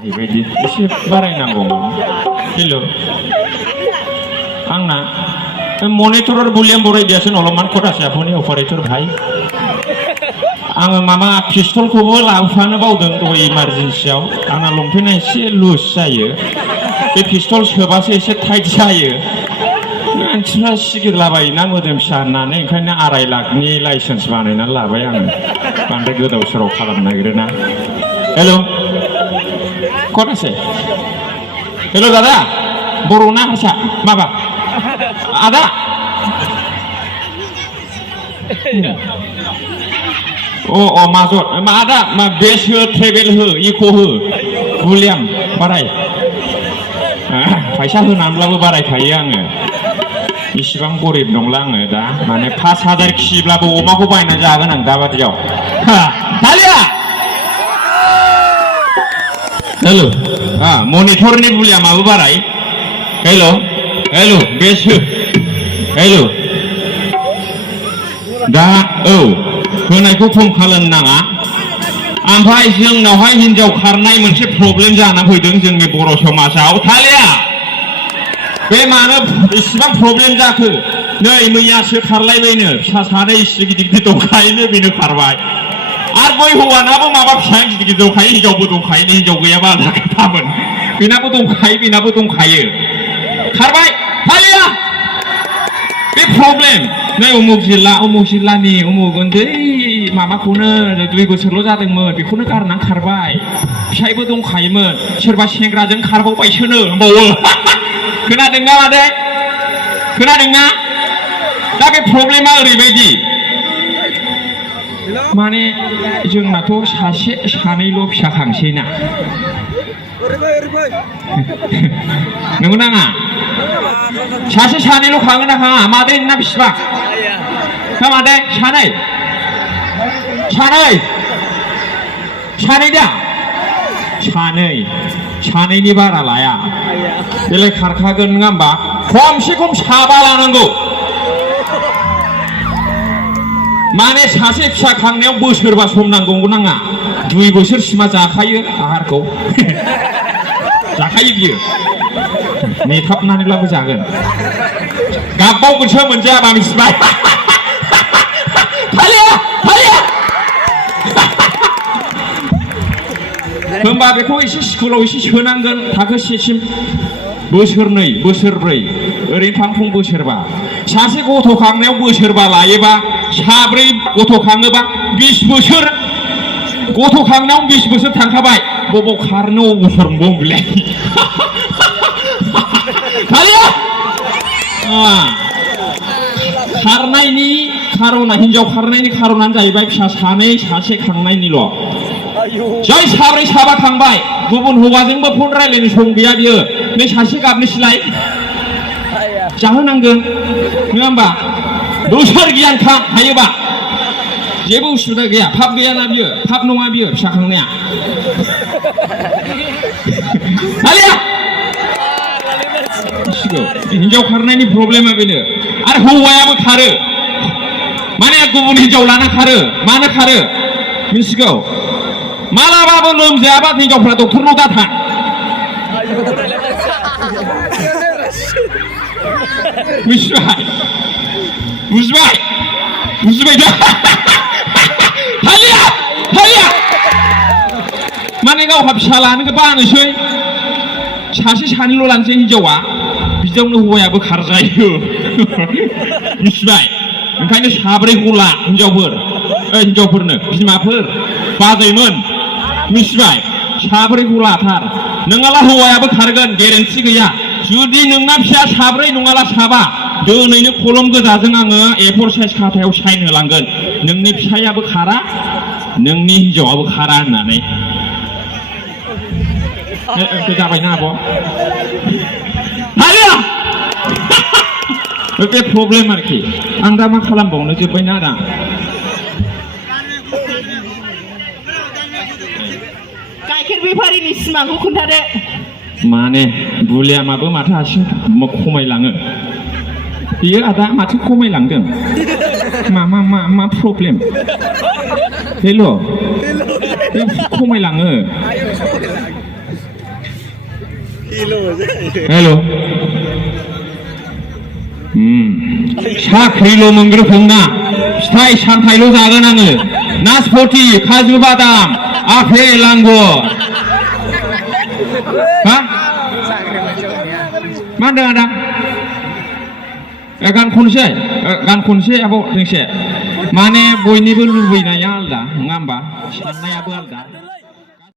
बेबायदि एसे बारायनांगौमोन किल' आंना मनिटर भलिउम बरायदियासो अलपमान खथासे आफोरनि अपारेटर भाई आङो माबा पिस्तलखौबो लाबोफानो बावदों दहाय इमारजेन्सियाव आंना लंपेन्टआ एसे लुज जायो बे पिस्तल सोबासो एसे टाइट जायो मानसिफ्रा सिगिरलाबायोना मोदोम फिसा होननानै ओंखायनो 2.5 लाखनि लाइसेन्स बानायनानै लाबाय आङो बांद्राय गोदाव सोराव खालामनो नागिरोना हेल' खथासे हेल' दादा बर' ना हारसा माबा आदा अ माजर आदा मा बेस हो ट्रेभेल हो इक' हो भलिउम बाराय फैसा होनानैब्लाबो बारायखायो आङो इसिबां गरिब नंला आङो दा माने 5000 खिब्लाबो अमाखौ बायनानै जागोन आं दाबादियाव दालिया हेल' मनिटरनि भलिउमाबो बाराय हेल' बेस हो हेल' दा औ होनायखौ खम खालामनो नाङा ओमफ्राय जोंनावहाय हिनजाव खारनाय मोनसे प्रब्लेम जाना फैदों जोंनि बर' समाजाव थालिया बे मानो इसिबां प्रब्लेम जाखो नै मैयासो खारलायबायनो फिसा सानै इसे गिदिर गिदिर दंखायोनो बेनो खारबाय आरो बै हौवानाबो माबा फिसा गिदिर गिदिर दंखायो हिनजावबो दंखायो हिनजाव गैयाबा आलादा खोथामोन बेनाबो दंखायो खारबाय थालिया बे प्रब्लेम नै उमुक जिल्लानि उमुक उन्दै माबाखौनो 2 बोसोरल' जादोंमोन बेखौनो गारनानै खारबाय फिसायबो दंखायोमोन सोरबा सेंग्राजों खारबावबायसोनो होनबावो खोनादोंना मादै खोनादोंना दा बे प्रब्लेमा ओरैबायदि माने जोंनाथ' सासे सानैल' फिसा खांसैना नंगौ नाङा सासे सानैल' खाङो ना खाङा मादै ना बिसिबां ना मादै सानै दा सानैनि बारा लाया बेलाय खारखागोन नङा होमबा खमसे खम 7 लानांगौ माने सासे फिसा खांनायाव बोसोरबा सम नांगौ नाङा 2 बोसोरसिमा जाखायो आहारखौ जाखायो बियो नेथाबनानैब्लाबो जागोन गाबबावगोनसो मोनजायाबा मिथिबाय होमबा बेखौ एसे स्कुलाव एसे सोनांगोन थाखो 1सिम बोसोरनै बोसोरब्रै ओरैनो फांफुं बोसोरबा सासे गथ' खांनायाव बोसोरबा लायोबा 4 गथ' खाङोबा 20 बोसोर गथ' खांनायाव 20 बोसोर थांखाबाय बबाव खारनो बोसोर मोनबावलाय खारनायनि खारना हिनजाव खारनायनि खारनानो जाहैबाय फिसा सासे खांनायनिल' जाय 4 5 खांबाय गुबुन हौवाजोंबो फन रायलायनो सम गैया बियो नै सासे गाबनोसैलाय जाहोनांगोन नङा होमबा बोसोर गियानखा हायोबा जेबो उसुबिदा गैया फाप गैयाना बियो फाप नङा बियो फिसा खांनाया हिनजाव खारनायनि प्रब्लेमा बेनो आरो हौवायाबो खारो माने गुबुन हिनजाव लाना खारो मानो खारो मिथिगौ मालाबाबो लोमजायाबा हिनजावफ्रा डक्टरनाव दाथा बुजिबाय दा माने गावहा फिसा लानो बानोसै सासे सानैल' लानोसै हिनजावा बिदियावनो हौवायाबो खारजायो मिथिबाय ओंखायनो 4 ला हिनजावफोरनो बिमाफोर बाजैमोन मिथिबाय 4 लाथार नोङाला हौवायाबो खारगोन गेरेन्थि गैया जुदि नोंना फिसाया 4 नङाला 7 दोनैनो कलम गोजाजों आङो A4 साइज खाथायाव साइन होलांगोन नोंनि फिसायाबो खारा नोंनि हिनजावाबो खारा होननानै जाबायना आब' बे प्रब्लेम आरोखि आं दा मा खालामबावनो जोब्बायना आदा गाइखेर बेफारिनि सिमांखौ खोन्थादो माने भलिउमाबो माथो हारसिं खमायलाङो बियो आदा माथो खमायलांदों मा प्रब्लेम हेल' खमायलाङो हेल' साख्रिल' मोनग्रोथोंना फिथाइ सामथाइल' जागोन आङो नासपति काजु बादाम आपेल आंगुर मा होनदों आदा गान खनसे आब' दोंसे माने बयनिबो लुबैनाया आलदा नङा होमबा साननायाबो आलदा